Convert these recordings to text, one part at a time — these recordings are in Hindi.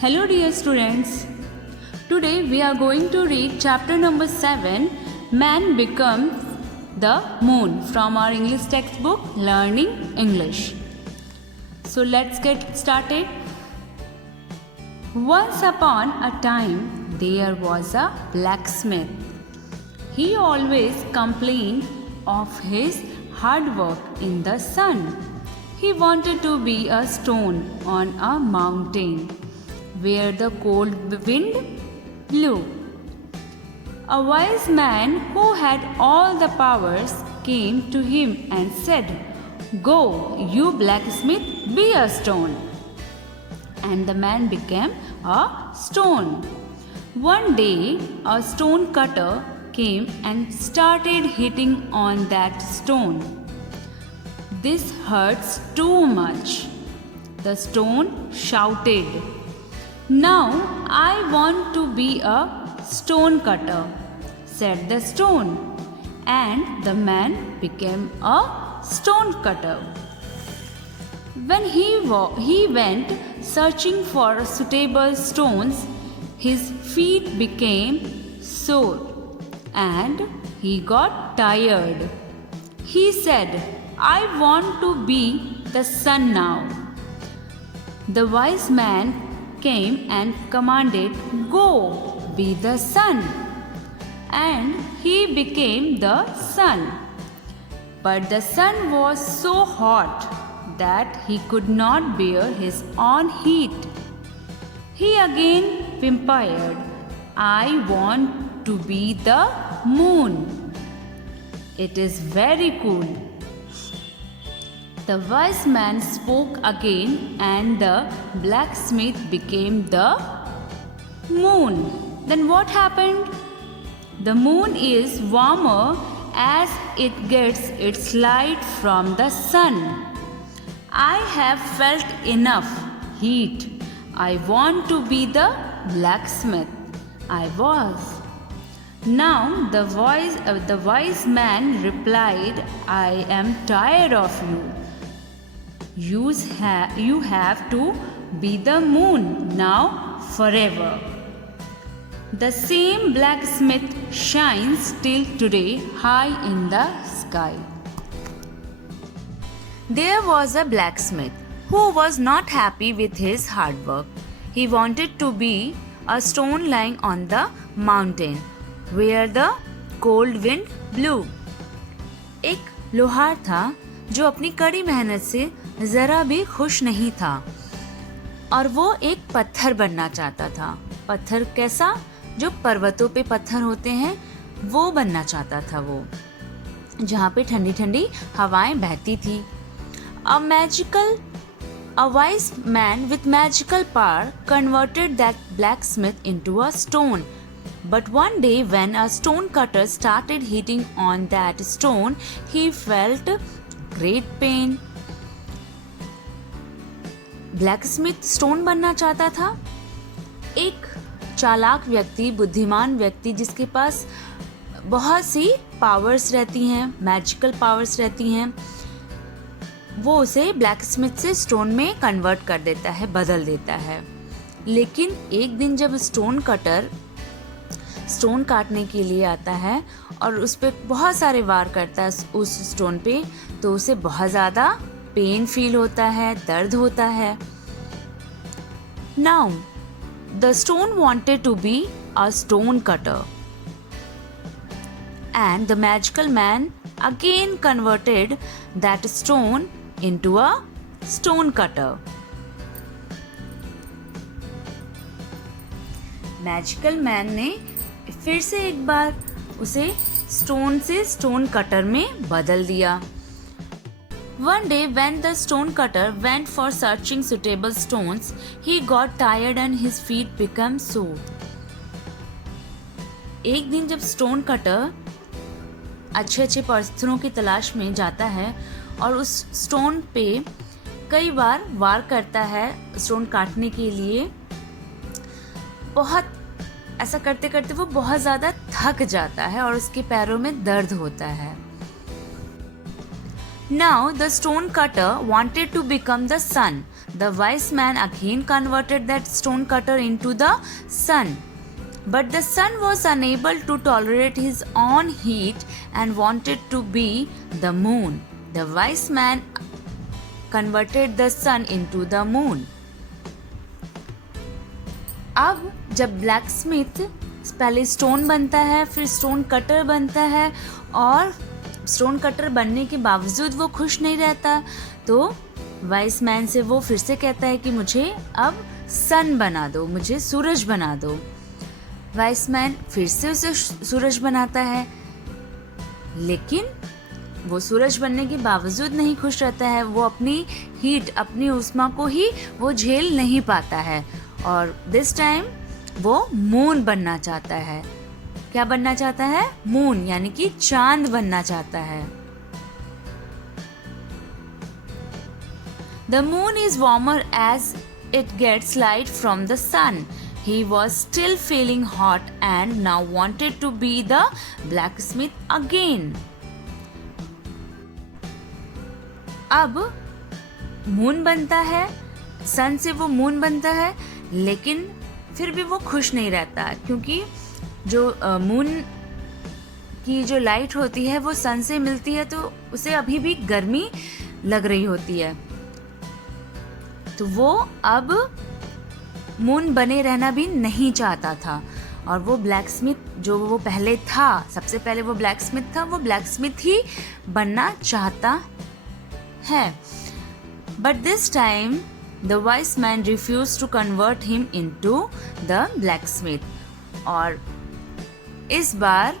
Hello dear students. Today we are going to read chapter number 7, Man Becomes the Moon, from our English textbook Learning English. So let's get started. Once upon a time there was a blacksmith. He always complained of his hard work in the sun. He wanted to be a stone on a mountain where the cold wind blew. A wise man who had all the powers came to him and said, "Go, you blacksmith, be a stone." And the man became a stone. One day, a stone cutter came and started hitting on that stone. "This hurts too much," the stone shouted. "Now I want to be a stone cutter," said the stone, and the man became a stone cutter. When he went searching for suitable stones, his feet became sore and he got tired. He said, "I want to be the sun now." The wise man came and commanded, "Go, be the sun." And he became the sun. But the sun was so hot that he could not bear his own heat. He again whimpered, "I want to be the moon. It is very cool." The wise man spoke again, and the blacksmith became the moon. Then what happened? The moon is warmer as it gets its light from the sun. I have felt enough heat. I want to be the blacksmith. I was. Now the wise man replied, "I am tired of you. You have to be the moon now forever." The same blacksmith shines till today high in the sky. There was a blacksmith who was not happy with his hard work. He wanted to be a stone lying on the mountain where the cold wind blew. एक लोहार था जो अपनी कड़ी मेहनत से जरा भी खुश नहीं था और वो एक पत्थर बनना चाहता था। पत्थर कैसा? जो पर्वतों पे पत्थर होते हैं वो बनना चाहता था वो, जहाँ पे ठंडी ठंडी हवाएं बहती थी। A wise man with magical power converted that blacksmith into a stone. But one day when a stone cutter started hitting on that stone, he felt great pain. Blacksmith stone बनना चाहता था। एक चालाक व्यक्ति, बुद्धिमान व्यक्ति जिसके पास बहुत सी पावर्स रहती हैं, मैजिकल पावर्स रहती हैं, वो उसे ब्लैकस्मिथ से स्टोन में कन्वर्ट कर देता है, बदल देता है। लेकिन एक दिन जब स्टोन कटर स्टोन काटने के लिए आता है और उस पर बहुत सारे वार करता है उस स्टोन पे, तो उसे बहुत ज़्यादा पेन फील होता है, दर्द होता है। Now, the stone wanted to be a stone cutter, and the magical man again converted that stone into a stone cutter. Magical man ने फिर से एक बार उसे स्टोन से स्टोन कटर में बदल दिया। One day when the stone cutter went for searching suitable stones, he got tired and his feet became sore. एक दिन जब स्टोन कटर अच्छे पत्थरों की तलाश में जाता है और उस स्टोन पे कई बार वार करता है स्टोन काटने के लिए, बहुत ऐसा करते करते वो बहुत ज़्यादा थक जाता है और उसके पैरों में दर्द होता है। Now the stone cutter wanted to become the sun. The wise man again converted that stone cutter into the sun. But the sun was unable to tolerate his own heat and wanted to be the moon. The wise man converted the sun into the moon. अब जब ब्लैक स्मिथ पहले स्टोन बनता है, फिर स्टोन कटर बनता है, और स्टोन कटर बनने के बावजूद वो खुश नहीं रहता, तो वाइस मैन से वो फिर से कहता है कि मुझे अब सन बना दो, मुझे सूरज बना दो। वाइस मैन फिर से उसे सूरज बनाता है, लेकिन वो सूरज बनने के बावजूद नहीं खुश रहता है। वो अपनी हीट, अपनी उष्मा को ही वो झेल नहीं पाता है, और दिस टाइम वो मून बनना चाहता है। क्या बनना चाहता है? मून, यानी कि चांद बनना चाहता है। The moon is warmer as it gets light from the sun. He was still feeling hot and now wanted to be the blacksmith again. अब मून बनता है, सन से वो मून बनता है, लेकिन फिर भी वो खुश नहीं रहता, क्योंकि जो मून की जो लाइट होती है वो सन से मिलती है, तो उसे अभी भी गर्मी लग रही होती है। तो वो अब मून बने रहना भी नहीं चाहता था, और वो ब्लैकस्मिथ जो वो पहले था, सबसे पहले वो ब्लैकस्मिथ था, वो ब्लैकस्मिथ ही बनना चाहता है। But this time the wise man refused to convert him into the blacksmith. और इस बार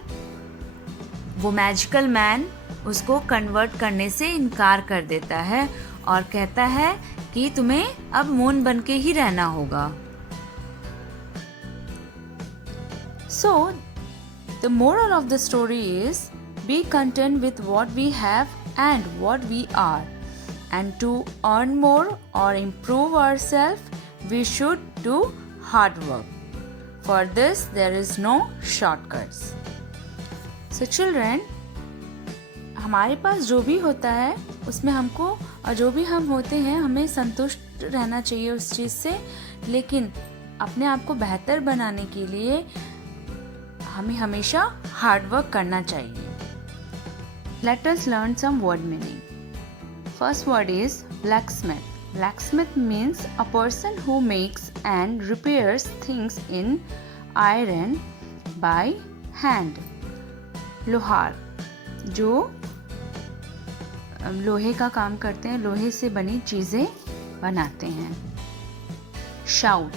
वो मैजिकल मैन उसको कन्वर्ट करने से इनकार कर देता है और कहता है कि तुम्हें अब मून बन के ही रहना होगा। So the moral of the story is be content with what we have and what we are, and to earn more or improve ourselves we should do hard work. For this there is no shortcuts. So children, हमारे पास जो भी होता है उसमें हमको, और जो भी हम होते हैं हमें संतुष्ट रहना चाहिए उस चीज़ से, लेकिन अपने आप को बेहतर बनाने के लिए हमें हमेशा हार्ड वर्क करना चाहिए। Let us learn some word meaning. First word is blacksmith. Blacksmith means a person who makes and repairs things in iron by hand. लोहार, जो लोहे का काम करते हैं, लोहे से बनी चीज़ें बनाते हैं। Shout.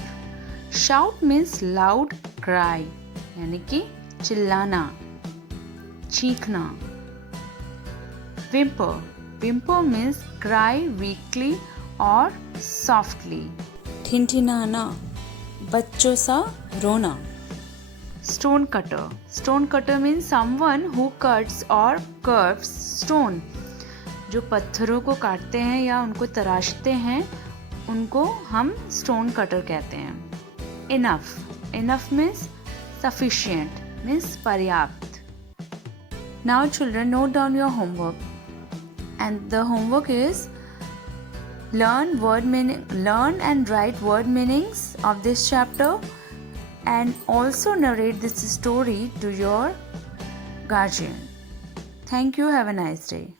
Shout means loud cry, यानी कि चिल्लाना, चीखना। Whimper. Whimper means cry weakly or softly. ठिनठिनाना, बच्चों सा रोना। Stone cutter. Stone cutter means someone who cuts or curves stone. जो पत्थरों को काटते हैं या उनको तराशते हैं, उनको हम stone cutter कहते हैं। Enough. Enough means sufficient, means पर्याप्त। Now children, note down your homework. And the homework is learn and write word meanings of this chapter, and also narrate this story to your guardian. Thank you. Have a nice day.